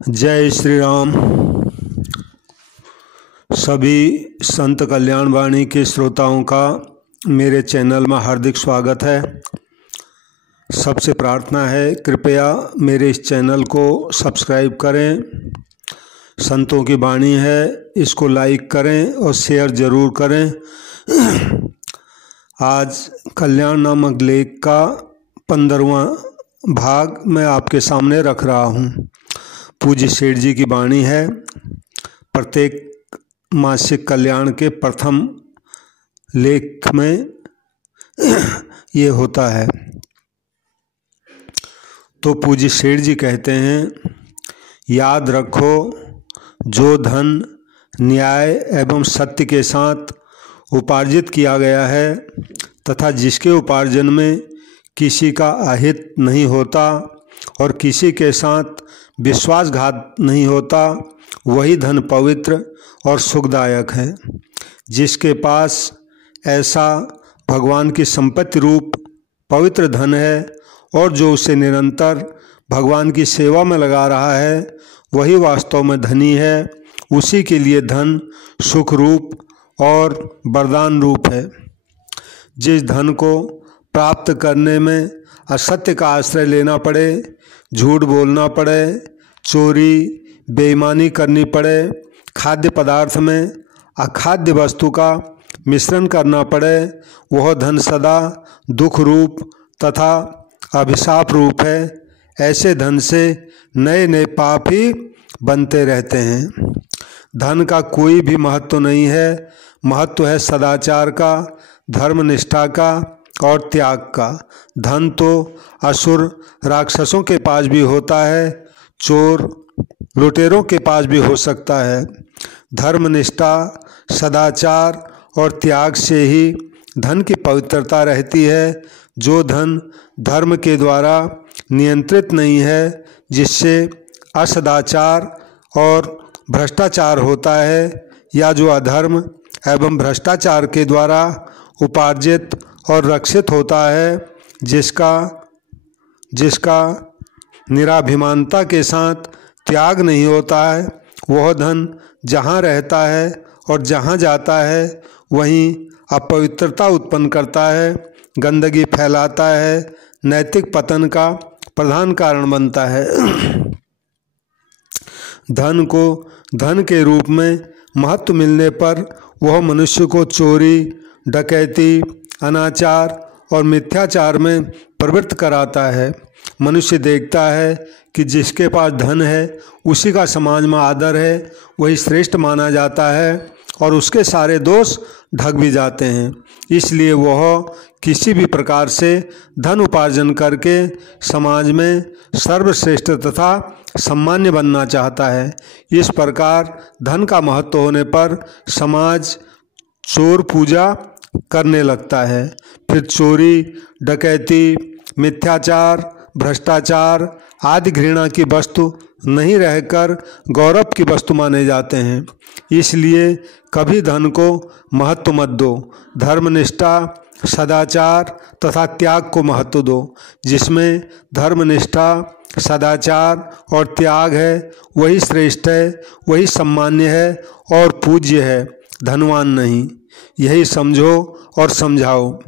जय श्री राम। सभी संत कल्याण वाणी के श्रोताओं का मेरे चैनल में हार्दिक स्वागत है। सबसे प्रार्थना है कृपया मेरे इस चैनल को सब्सक्राइब करें। संतों की वाणी है, इसको लाइक करें और शेयर ज़रूर करें। आज कल्याण नामक लेख का 15वां भाग मैं आपके सामने रख रहा हूँ। पूज्य सेठ जी की वाणी है। प्रत्येक मासिक कल्याण के प्रथम लेख में ये होता है। तो पूज्य सेठ जी कहते हैं, याद रखो जो धन न्याय एवं सत्य के साथ उपार्जित किया गया है तथा जिसके उपार्जन में किसी का अहित नहीं होता और किसी के साथ विश्वासघात नहीं होता, वही धन पवित्र और सुखदायक है। जिसके पास ऐसा भगवान की संपत्ति रूप पवित्र धन है और जो उसे निरंतर भगवान की सेवा में लगा रहा है, वही वास्तव में धनी है। उसी के लिए धन सुख रूप और वरदान रूप है। जिस धन को प्राप्त करने में असत्य का आश्रय लेना पड़े, झूठ बोलना पड़े, चोरी बेईमानी करनी पड़े, खाद्य पदार्थ में अखाद्य वस्तु का मिश्रण करना पड़े, वह धन सदा दुख रूप तथा अभिशाप रूप है। ऐसे धन से नए नए पाप ही बनते रहते हैं। धन का कोई भी महत्व नहीं है। महत्व है सदाचार का, धर्मनिष्ठा का और त्याग का। धन तो असुर राक्षसों के पास भी होता है, चोर लुटेरों के पास भी हो सकता है। धर्मनिष्ठा, सदाचार और त्याग से ही धन की पवित्रता रहती है। जो धन धर्म के द्वारा नियंत्रित नहीं है, जिससे असदाचार और भ्रष्टाचार होता है, या जो अधर्म एवं भ्रष्टाचार के द्वारा उपार्जित और रक्षित होता है, जिसका निराभिमानता के साथ त्याग नहीं होता है, वह धन जहाँ रहता है और जहाँ जाता है वहीं अपवित्रता उत्पन्न करता है, गंदगी फैलाता है, नैतिक पतन का प्रधान कारण बनता है। धन को धन के रूप में महत्व मिलने पर वह मनुष्य को चोरी, डकैती, अनाचार और मिथ्याचार में प्रवृत्त कराता है। मनुष्य देखता है कि जिसके पास धन है उसी का समाज में आदर है, वही श्रेष्ठ माना जाता है और उसके सारे दोष ढक भी जाते हैं। इसलिए वह किसी भी प्रकार से धन उपार्जन करके समाज में सर्वश्रेष्ठ तथा सम्मान्य बनना चाहता है। इस प्रकार धन का महत्व होने पर समाज चोर पूजा करने लगता है। फिर चोरी, डकैती, मिथ्याचार, भ्रष्टाचार आदि घृणा की वस्तु नहीं रहकर गौरव की वस्तु माने जाते हैं। इसलिए कभी धन को महत्व मत दो। धर्मनिष्ठा, सदाचार तथा त्याग को महत्व दो। जिसमें धर्मनिष्ठा, सदाचार और त्याग है, वही श्रेष्ठ है, वही सम्मान्य है और पूज्य है, धनवान नहीं। यही समझो और समझाओ।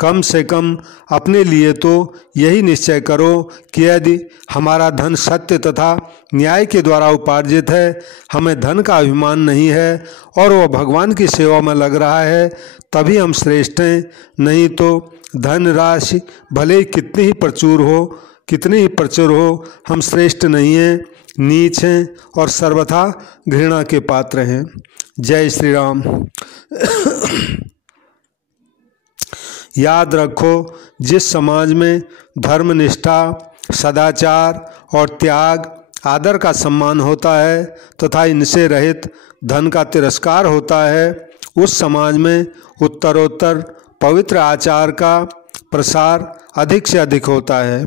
कम से कम अपने लिए तो यही निश्चय करो कि यदि हमारा धन सत्य तथा न्याय के द्वारा उपार्जित है, हमें धन का अभिमान नहीं है और वह भगवान की सेवा में लग रहा है, तभी हम श्रेष्ठ हैं। नहीं तो धन राशि भले ही कितनी ही प्रचुर हो, हम श्रेष्ठ नहीं हैं, नीच हैं और सर्वथा घृणा के पात्र हैं। जय श्री राम। याद रखो, जिस समाज में धर्मनिष्ठा, सदाचार और त्याग, आदर का सम्मान होता है तथा इनसे रहित धन का तिरस्कार होता है, उस समाज में उत्तरोत्तर पवित्र आचार का प्रसार अधिक से अधिक होता है।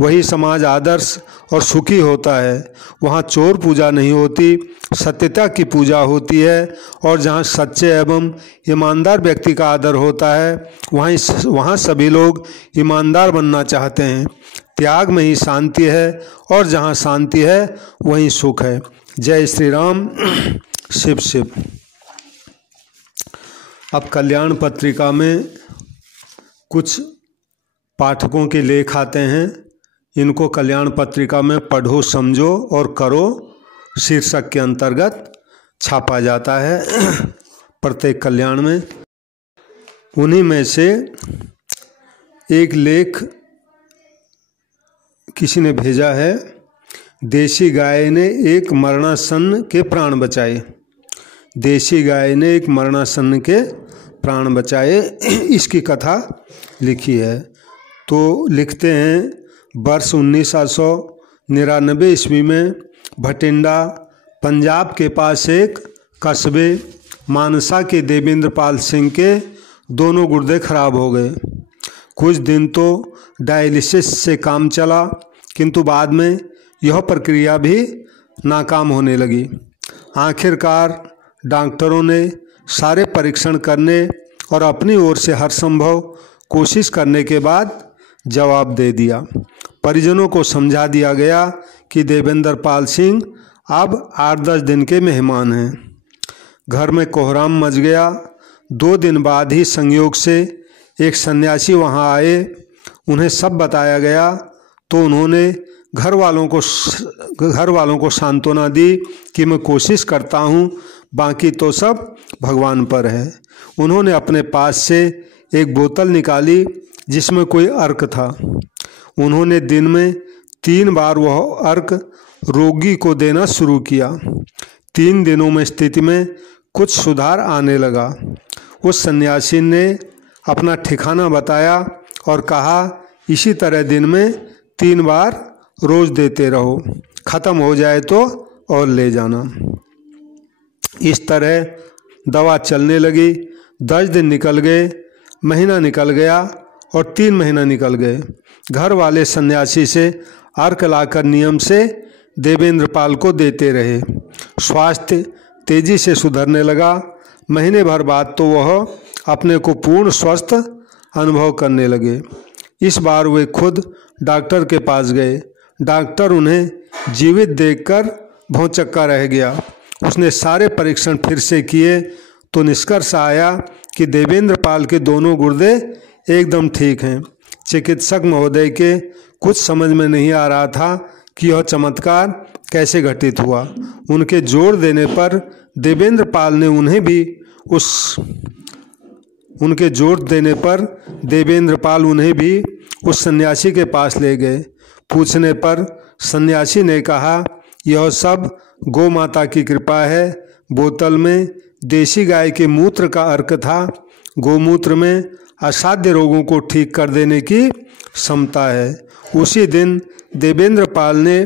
वही समाज आदर्श और सुखी होता है। वहाँ चोर पूजा नहीं होती, सत्यता की पूजा होती है। और जहाँ सच्चे एवं ईमानदार व्यक्ति का आदर होता है, वहाँ सभी लोग ईमानदार बनना चाहते हैं। त्याग में ही शांति है और जहाँ शांति है वहीं सुख है। जय श्री राम। शिव शिव। अब कल्याण पत्रिका में कुछ पाठकों के लेख आते हैं। इनको कल्याण पत्रिका में पढ़ो, समझो और करो शीर्षक के अंतर्गत छापा जाता है प्रत्येक कल्याण में। उन्हीं में से एक लेख किसी ने भेजा है, देसी गाय ने एक मरणासन्न के प्राण बचाए। देसी गाय ने एक मरणासन्न के प्राण बचाए, इसकी कथा लिखी है। तो लिखते हैं, वर्ष 1999 ईस्वी में भटिंडा पंजाब के पास एक कस्बे मानसा के देवेंद्र पाल सिंह के दोनों गुर्दे खराब हो गए। कुछ दिन तो डायलिसिस से काम चला, किंतु बाद में यह प्रक्रिया भी नाकाम होने लगी। आखिरकार डॉक्टरों ने सारे परीक्षण करने और अपनी ओर से हर संभव कोशिश करने के बाद जवाब दे दिया। परिजनों को समझा दिया गया कि देवेंद्र पाल सिंह अब 8-10 दिन के मेहमान हैं। घर में कोहराम मच गया। 2 दिन बाद ही संयोग से एक सन्यासी वहां आए। उन्हें सब बताया गया तो उन्होंने घर वालों को सांत्वना दी कि मैं कोशिश करता हूं, बाकी तो सब भगवान पर है। उन्होंने अपने पास से एक बोतल निकाली जिसमें कोई अर्क था। उन्होंने दिन में 3 बार वह अर्क रोगी को देना शुरू किया। 3 दिनों में स्थिति में कुछ सुधार आने लगा। उस सन्यासी ने अपना ठिकाना बताया और कहा, इसी तरह दिन में 3 बार रोज देते रहो, ख़त्म हो जाए तो और ले जाना। इस तरह दवा चलने लगी। 10 दिन निकल गए, महीना निकल गया और 3 महीना निकल गए। घर वाले सन्यासी से अर्क लाकर नियम से देवेंद्र पाल को देते रहे। स्वास्थ्य तेजी से सुधरने लगा। महीने भर बाद तो वह अपने को पूर्ण स्वस्थ अनुभव करने लगे। इस बार वे खुद डॉक्टर के पास गए। डॉक्टर उन्हें जीवित देखकर भौंचक्का रह गया। उसने सारे परीक्षण फिर से किए तो निष्कर्ष आया कि देवेंद्र पाल के दोनों गुर्दे एकदम ठीक हैं। चिकित्सक महोदय के कुछ समझ में नहीं आ रहा था कि यह चमत्कार कैसे घटित हुआ। उनके जोर देने पर देवेंद्र पाल ने उन्हें भी उस सन्यासी के पास ले गए। पूछने पर सन्यासी ने कहा, यह सब गौ माता की कृपा है। बोतल में देसी गाय के मूत्र का अर्क था। गोमूत्र में असाध्य रोगों को ठीक कर देने की क्षमता है। उसी दिन देवेंद्र पाल ने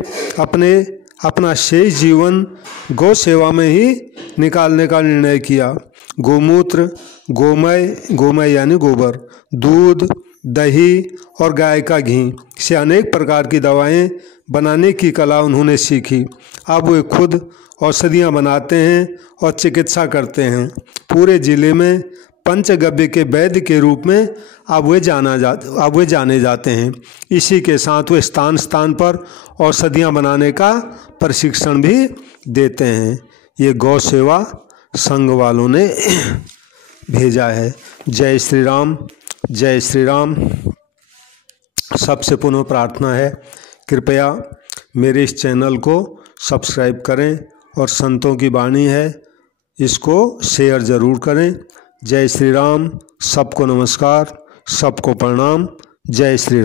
अपना शेष जीवन गौ सेवा में ही निकालने का निर्णय किया। गोमूत्र, गोमय यानी गोबर, दूध, दही और गाय का घी से अनेक प्रकार की दवाएं बनाने की कला उन्होंने सीखी। अब वे खुद औषधियां बनाते हैं और चिकित्सा करते हैं। पूरे जिले में पंचगव्य के वैद्य के रूप में अब वे जाने जाते हैं। इसी के साथ वे स्थान स्थान पर औषधियां बनाने का प्रशिक्षण भी देते हैं। ये गौ सेवा संघ वालों ने भेजा है। जय श्री राम, जय श्री राम। सबसे पुनः प्रार्थना है, कृपया मेरे इस चैनल को सब्सक्राइब करें और संतों की वाणी है, इसको शेयर ज़रूर करें। जय श्री राम। सबको नमस्कार, सबको प्रणाम। जय श्री राम।